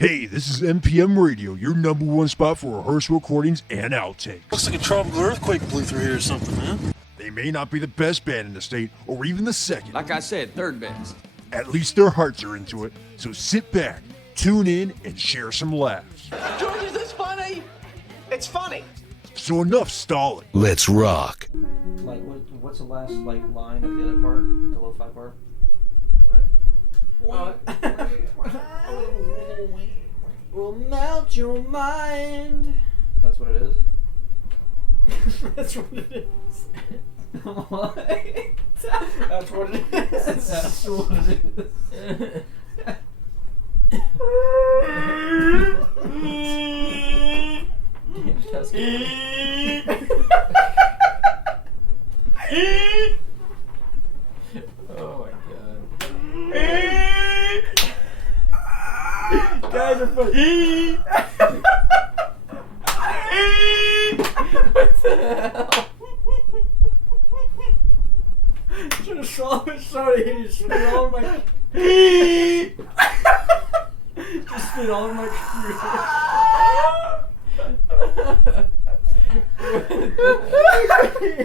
Hey, this is NPM Radio, your number one spot for rehearsal recordings and outtakes. Looks like a tropical earthquake blew through here or something, man. They may not be the best band in the state, or even the second. Like I said, third best. At least their hearts are into it, so sit back, tune in, and share some laughs. George, is this funny? It's funny. So enough stalling. Let's rock. Like, what's the last line of the other part? The lo-fi part? What? Will melt your mind. That's what it is? That's what it is. What? That's what it is. That's what it is. Oh my god. Guys are funny. What the hell? Should have saw it. Sorry, you spit all my. Just spit all my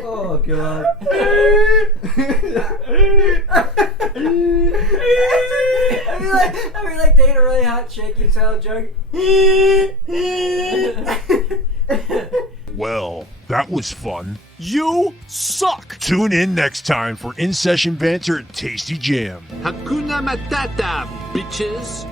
Oh god. I mean like they ate a really hot chicken salad jug. Well, that was fun. You suck. Tune in next time for in-session banter and tasty jam. Hakuna Matata, bitches.